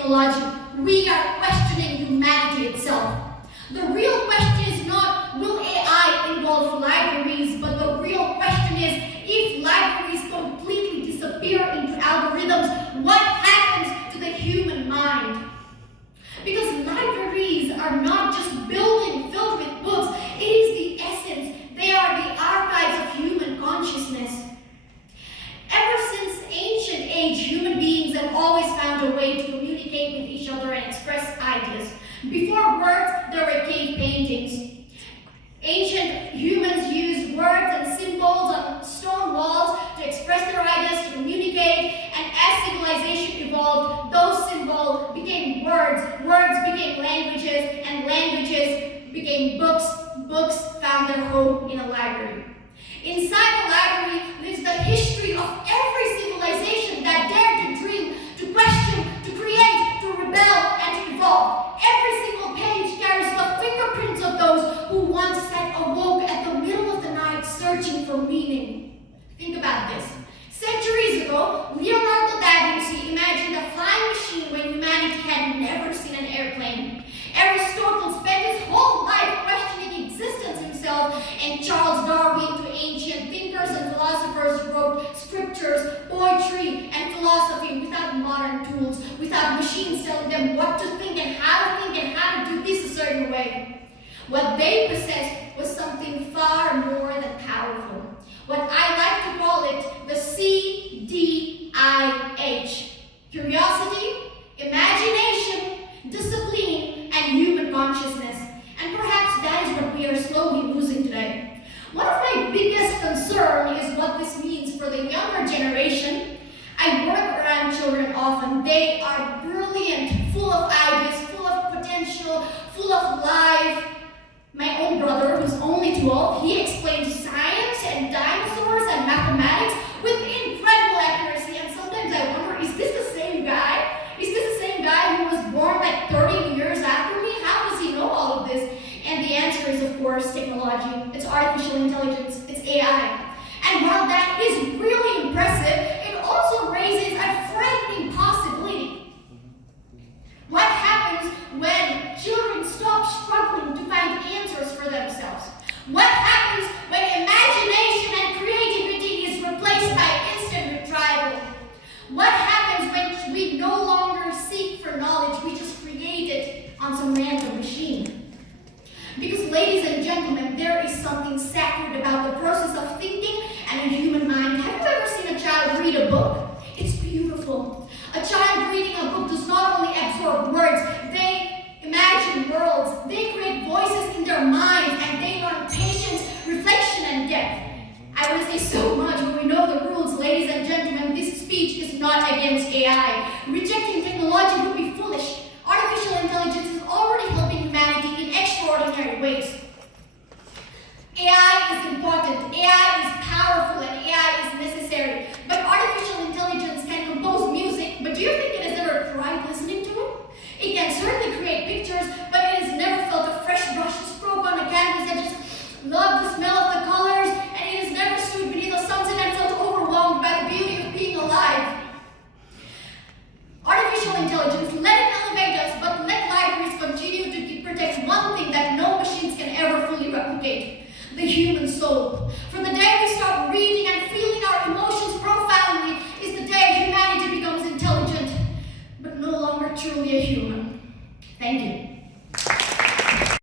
technology, we are questioning humanity itself. The real question is not, will AI involve libraries, but the real question is, if libraries completely disappear into algorithms, what happens to the human mind? Because libraries are not just buildings filled with books, it is the essence. They are the archives of human consciousness. Ever since ancient age, human beings have always found a way to communicate with each other and express ideas. Before words, there were cave paintings. Ancient humans used words and symbols on stone walls to express their ideas, to communicate, and as civilization evolved, those symbols became words, words became languages, and languages became books, books found their home in a library. Inside the library lives the history of every civilization that dared to dream, to question, to create, to rebel, and to evolve. Every single page carries the fingerprints of those who once sat awoke at the middle of the night searching for meaning. Think about this. Centuries ago, Leonardo da Vinci imagined a flying machine when humanity had never seen an airplane. Aristotle spent his whole life questioning existence himself, and Charles Darwin, to ancient thinkers and philosophers, wrote scriptures, poetry, and philosophy without modern tools, without machines telling them what to think and how to do this a certain way. What they possessed was something far more than powerful. What I like to call it the CDIH. Curiosity, imagination, discipline, and human consciousness. And perhaps that is what we are slowly losing today. One of my biggest concerns is what this means for the younger generation. I work around children often. They are brilliant, full of ideas, full of potential, full of life. My own brother, who's only 12, he explains science and dinosaurs and mathematics with incredible accuracy. And sometimes I wonder, is this the same guy? Is this the same guy who was born like 30 years after me? How does he know all of this? And the answer is, of course, technology. It's artificial intelligence. It's AI. And while that is really impressive, it also raises a frightening possibility. What happens when children stop struggling to find answers for themselves? What happens when imagination and creativity is replaced by instant retrieval? What happens when we no longer seek for knowledge, we just create it on some random machine? Because, ladies and gentlemen, there is something sacred about the process of thinking and a human mind. Have you ever seen a child read a book? It's beautiful. A child reading a book does not only absorb words, they imagine worlds, they create voices in their minds, and they learn patience, reflection, and depth. I want to say so much, but we know the rules, ladies and gentlemen. This speech is not against AI. Rejecting technology would be foolish. Artificial intelligence is already helping humanity in extraordinary ways. AI is important, AI is powerful, and AI is necessary. But artificial intelligence can compose music, but do you think it has ever cried listening to it? It can certainly create pictures, but it has never felt a fresh brush stroke on a canvas and just loved the smell of the colors, and it has never stood beneath a sunset and felt overwhelmed by the beauty of being alive. Artificial intelligence, let it elevate us, but let libraries continue to protect one thing that no machines can ever fully replicate: the human soul. For the day we start reading and feeling our emotions profoundly is the day humanity becomes intelligent, but no longer truly a human. Thank you.